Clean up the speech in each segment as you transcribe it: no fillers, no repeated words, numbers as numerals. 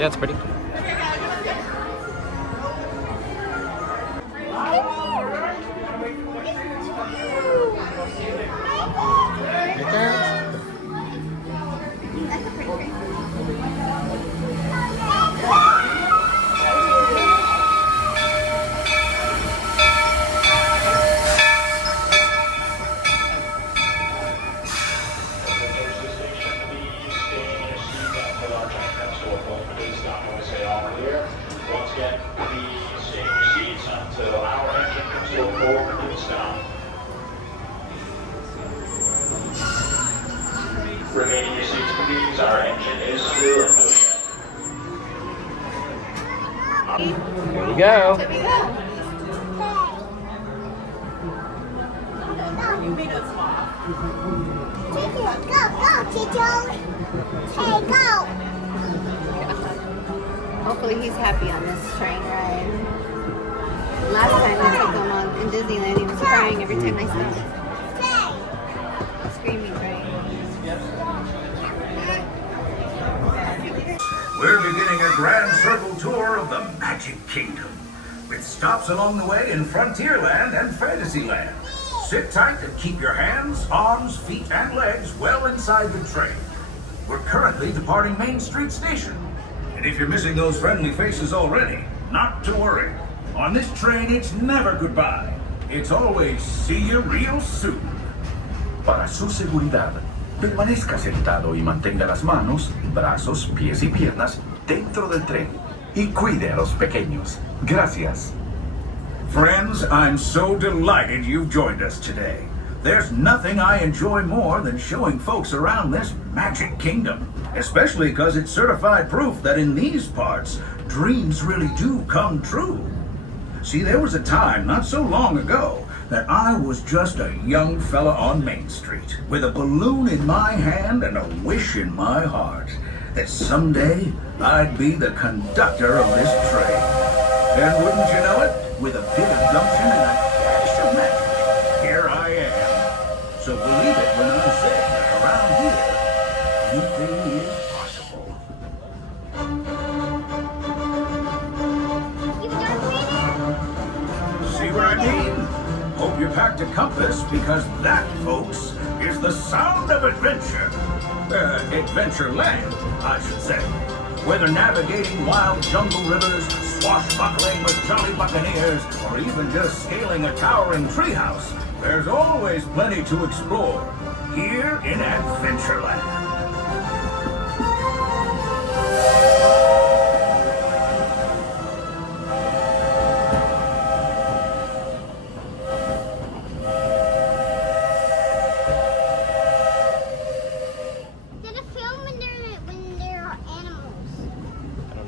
Yeah, it's pretty. Right there. Once again, please stay in your seats until our engine comes to a full complete stop. Remain in your seats, please. Our engine is still in motion. There we go. Go. Hopefully he's happy on this train ride. Last time I took him on in Disneyland, he was crying every time I saw him. Screaming, right? We're beginning a grand circle tour of the Magic Kingdom, with stops along the way in Frontierland and Fantasyland. Sit tight and keep your hands, arms, feet, and legs well inside the train. We're currently departing Main Street Station. And if you're missing those friendly faces already, not to worry. On this train, it's never goodbye. It's always see you real soon. Para su seguridad, permanezca sentado y mantenga las manos, brazos, pies y piernas dentro del tren. Y cuide a los pequeños. Gracias. Friends, I'm so delighted you've joined us today. There's nothing I enjoy more than showing folks around this Magic Kingdom, especially because it's certified proof that in these parts, dreams really do come true. See, there was a time not so long ago that I was just a young fella on Main Street with a balloon in my hand and a wish in my heart that someday I'd be the conductor of this train. And wouldn't you know it, with a bit of gumption and a dash of magic, here I am. So believe it when I say that around here, anything is possible. See what I mean? Hope you packed a compass, because that, folks, is the sound of adventure. Adventureland, I should say. Whether navigating wild jungle rivers, swashbuckling with jolly buccaneers, or even just scaling a towering treehouse, there's always plenty to explore here in Adventureland.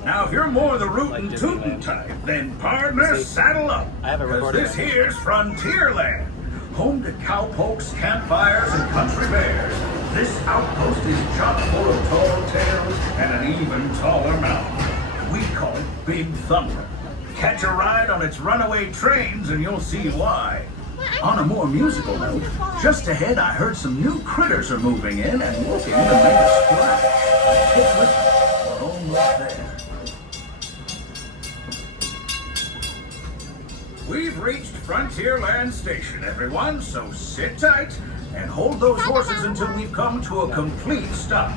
Now, if you're more the rootin' tootin' type, then partner, saddle up. Because this here's Frontierland. Home to cowpokes, campfires, and country bears. This outpost is chock full of tall tales and an even taller mountain. We call it Big Thunder. Catch a ride on its runaway trains and you'll see why. On a more musical note, just ahead I heard some new critters are moving in and looking to make a splash. Take a listen. We're almost there. We've reached Frontierland Station, everyone, so sit tight and hold those horses until we've come to a complete stop.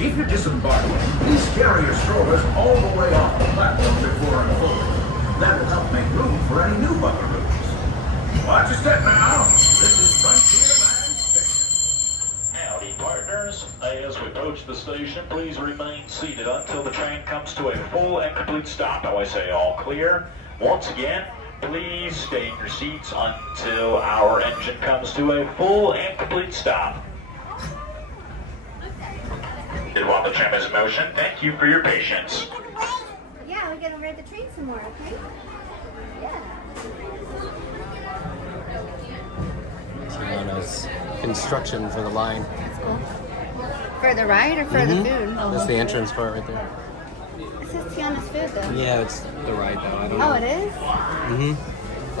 If you're disembarking, please carry your strollers all the way off the platform before unfolding. That'll help make room for any new buckaroos. Watch your step now. This is Frontierland Station. Howdy, partners. As we approach the station, please remain seated until the train comes to a full and complete stop. Now I say all clear. Once again, please stay in your seats until our engine comes to a full and complete stop. And while the train is in motion, thank you for your patience. Yeah, we're gonna ride the train some more, okay? Yeah. Tiana's instruction for the line. That's cool. For the ride or for the food? That's the entrance for it right there. It says Tiana's food though. Yeah, it's the ride though. I don't know. Oh, it is? Mm-hmm.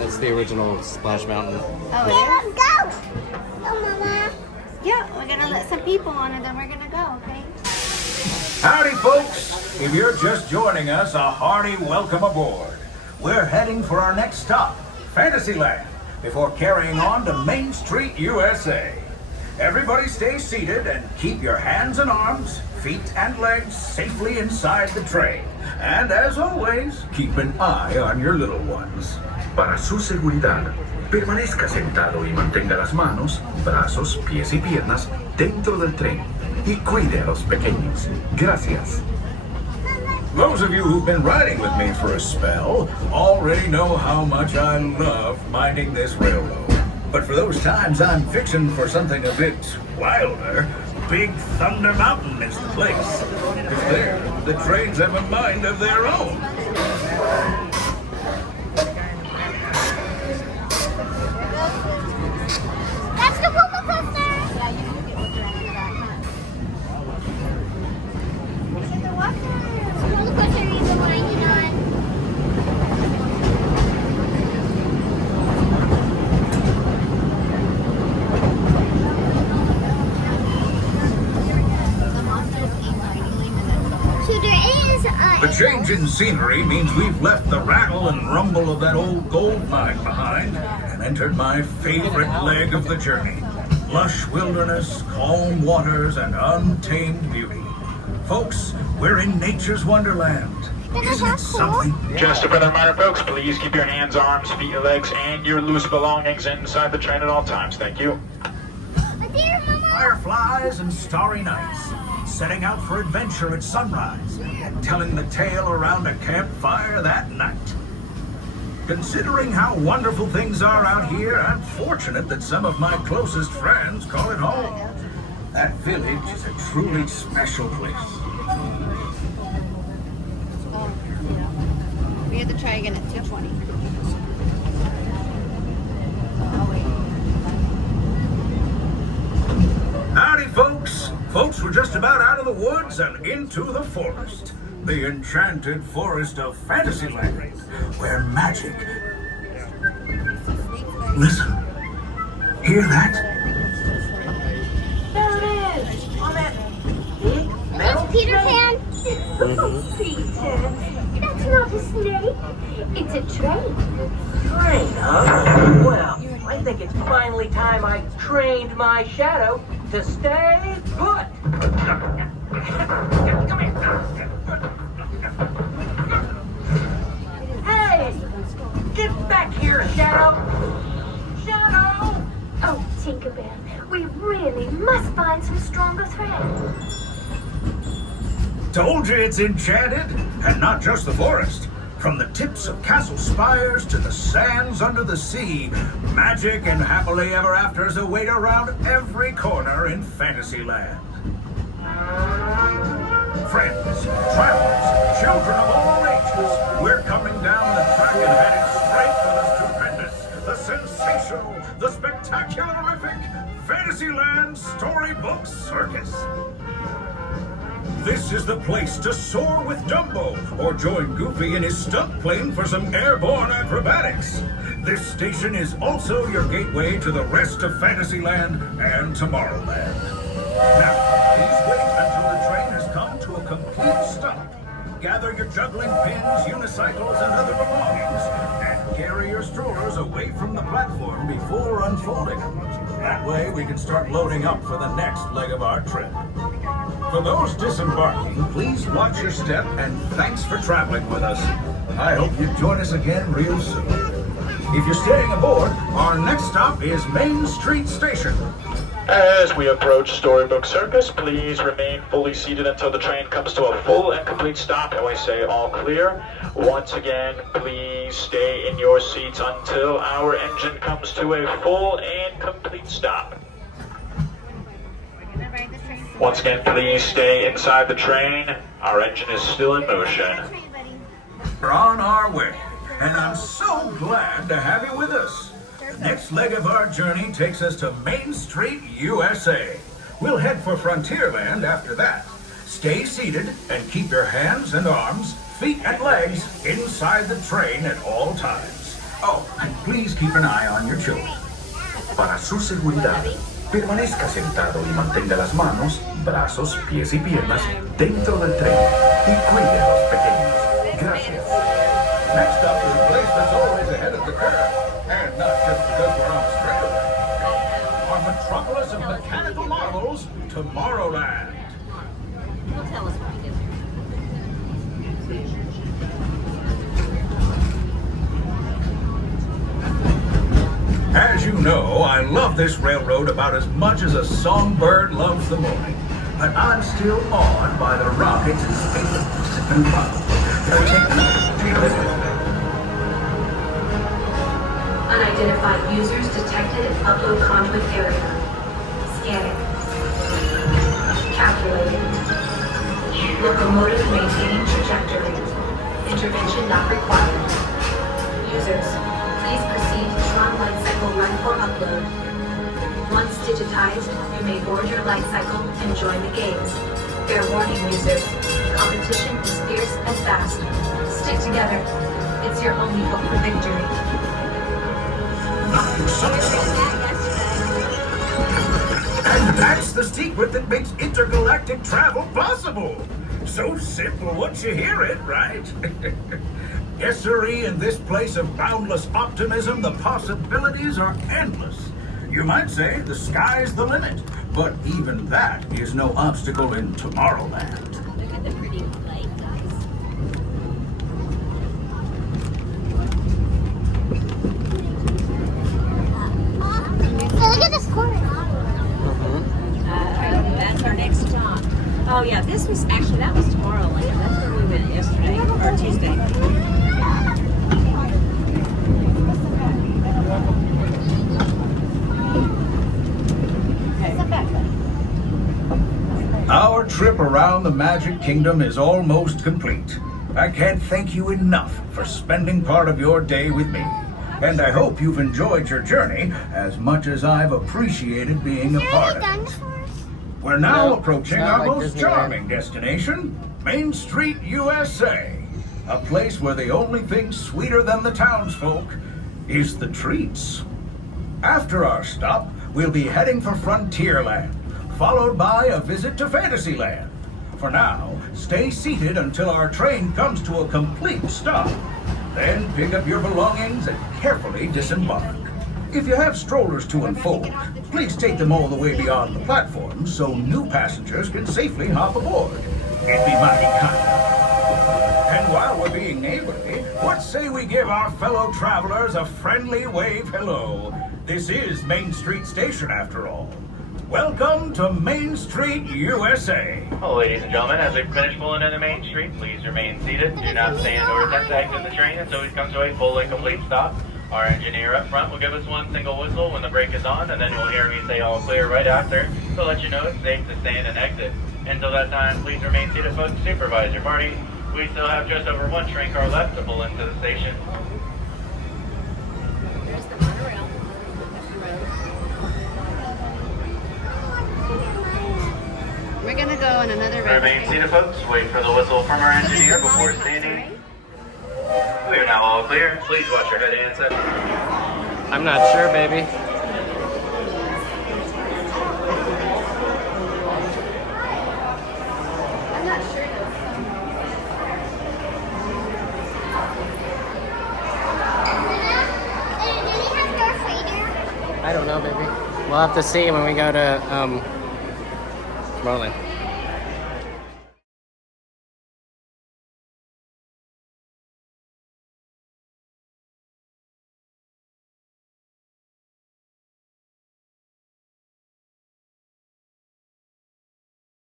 That's the original Splash Mountain. Oh, it is? Go! Go, Mama. Yeah, we're gonna let some people on and then we're gonna go, okay? Howdy, folks. If you're just joining us, a hearty welcome aboard. We're heading for our next stop, Fantasyland, before carrying on to Main Street, USA. Everybody stay seated and keep your hands and arms, feet and legs safely inside the train. And as always, keep an eye on your little ones. Para su seguridad, permanezca sentado y mantenga las manos, brazos, pies y piernas dentro del tren y cuide a los pequeños. Gracias. Those of you who've been riding with me for a spell already know how much I love minding this railroad. But for those times I'm fixing for something a bit wilder, Big Thunder Mountain is the place. Because there, the trains have a mind of their own. That's the Puma Coaster! Yeah, you can get what's around in the back, huh? It's in the water. Roller coaster is the one I get on. So there is The change in scenery means we've left the rattle and rumble of that old gold mine behind and entered my favorite leg of the journey. Lush wilderness, calm waters, and untamed beauty. Folks, we're in nature's wonderland. Isn't it something? Just a further reminder, folks, please keep your hands, arms, feet, your legs, and your loose belongings inside the train at all times. Thank you. Dear Mama. Fireflies and starry nights, setting out for adventure at sunrise, and telling the tale around a campfire that night. Considering how wonderful things are out here, I'm fortunate that some of my closest friends call it home. That village is a truly special place. Oh, yeah. We have to try again at 2:20. Oh, wait. Howdy, folks. Folks, we're just about out of the woods and into the forest. The enchanted forest of Fantasyland, where magic... Listen. Hear that? There it is! On that big metal Peter snake. Pan. Oh, Peter, that's not a snake. It's a train. Train, huh? Well, I think it's finally time I trained my shadow to stay put. Come here. Hey! Get back here, Shadow! Shadow! Oh, Tinkerbell, we really must find some stronger thread. Told you it's enchanted, and not just the forest. From the tips of castle spires to the sands under the sea, magic and happily ever afters await around every corner in Fantasyland. Friends, travelers, children of all ages, we're coming down the track and headed straight for the stupendous, the sensational, the spectacular-rific Fantasyland Storybook Circus. This is the place to soar with Dumbo or join Goofy in his stunt plane for some airborne acrobatics. This station is also your gateway to the rest of Fantasyland and Tomorrowland. Now, please wait until the train has come to a complete stop. Gather your juggling pins, unicycles, and other belongings, and carry your strollers away from the platform before unfolding. That way we can start loading up for the next leg of our trip. For those disembarking, please watch your step and thanks for traveling with us. I hope you join us again real soon. If you're staying aboard, our next stop is Main Street Station. As we approach Storybook Circus, please remain fully seated until the train comes to a full and complete stop, and we say all clear. Once again, please stay in your seats until our engine comes to a full and complete stop. Once again, please stay inside the train. Our engine is still in motion. We're on our way, and I'm so glad to have you with us. The next leg of our journey takes us to Main Street, USA. We'll head for Frontierland after that. Stay seated and keep your hands and arms, feet and legs inside the train at all times. Oh, and please keep an eye on your children. Para su seguridad, permanezca sentado y mantenga las manos, brazos, pies y piernas dentro del tren y cuide a los pequeños. Gracias. Next up is a place that's always ahead of the curve, and not just because we're Australia. Our metropolis of mechanical marvels, Tomorrowland. He'll tell us what we did. As you know, I love this railroad about as much as a songbird loves the morning. But I'm still awed by the rockets and spaceships and Unidentified users detected in upload conduit area. Scanning. Calculating. Locomotive maintaining trajectory. Intervention not required. Users, please proceed to Tron Light Cycle Run for upload. Once digitized, you may board your light cycle and join the games. Fair warning, users. Competition is fierce and fast. Stick together. It's your only hope for victory. And that's the secret that makes intergalactic travel possible. So simple once you hear it, right? Yes, sirree, in this place of boundless optimism, the possibilities are endless. You might say the sky's the limit, but even that is no obstacle in Tomorrowland. Look at the pretty light, guys. Look at this corner. That's our next stop. Oh yeah, this was actually, that was Tomorrowland. That's where we went yesterday, or Tuesday. Our trip around the Magic Kingdom is almost complete. I can't thank you enough for spending part of your day with me. And I hope you've enjoyed your journey as much as I've appreciated being a part of it. We're now No, approaching not our like most Disneyland. charming destination, Main Street, USA. A place where the only thing sweeter than the townsfolk is the treats. After our stop, we'll be heading for Frontierland, followed by a visit to Fantasyland. For now, stay seated until our train comes to a complete stop. Then pick up your belongings and carefully disembark. If you have strollers to unfold, please take them all the way beyond the platform so new passengers can safely hop aboard. It'd be mighty kind. And while we're being neighborly, what say we give our fellow travelers a friendly wave hello? This is Main Street Station after all. Welcome to Main Street, USA. Well, ladies and gentlemen, as we finish pulling into Main Street, please remain seated. Do not stand or attempt to exit the train until we come to a full and complete stop. Our engineer up front will give us one single whistle when the brake is on, and then you'll hear me say all clear right after to let you know it's safe to stand and exit. Until that time, please remain seated, folks. Supervise your party. We still have just over one train car left to pull into the station. There's the monorail. We're gonna go on another road. Remain seated, folks. Wait for the whistle from our engineer before standing. We are now all clear. Please watch your head handset. I'm not sure, baby. I'm not sure I don't know, baby. We'll have to see when we go to Tomorrowland.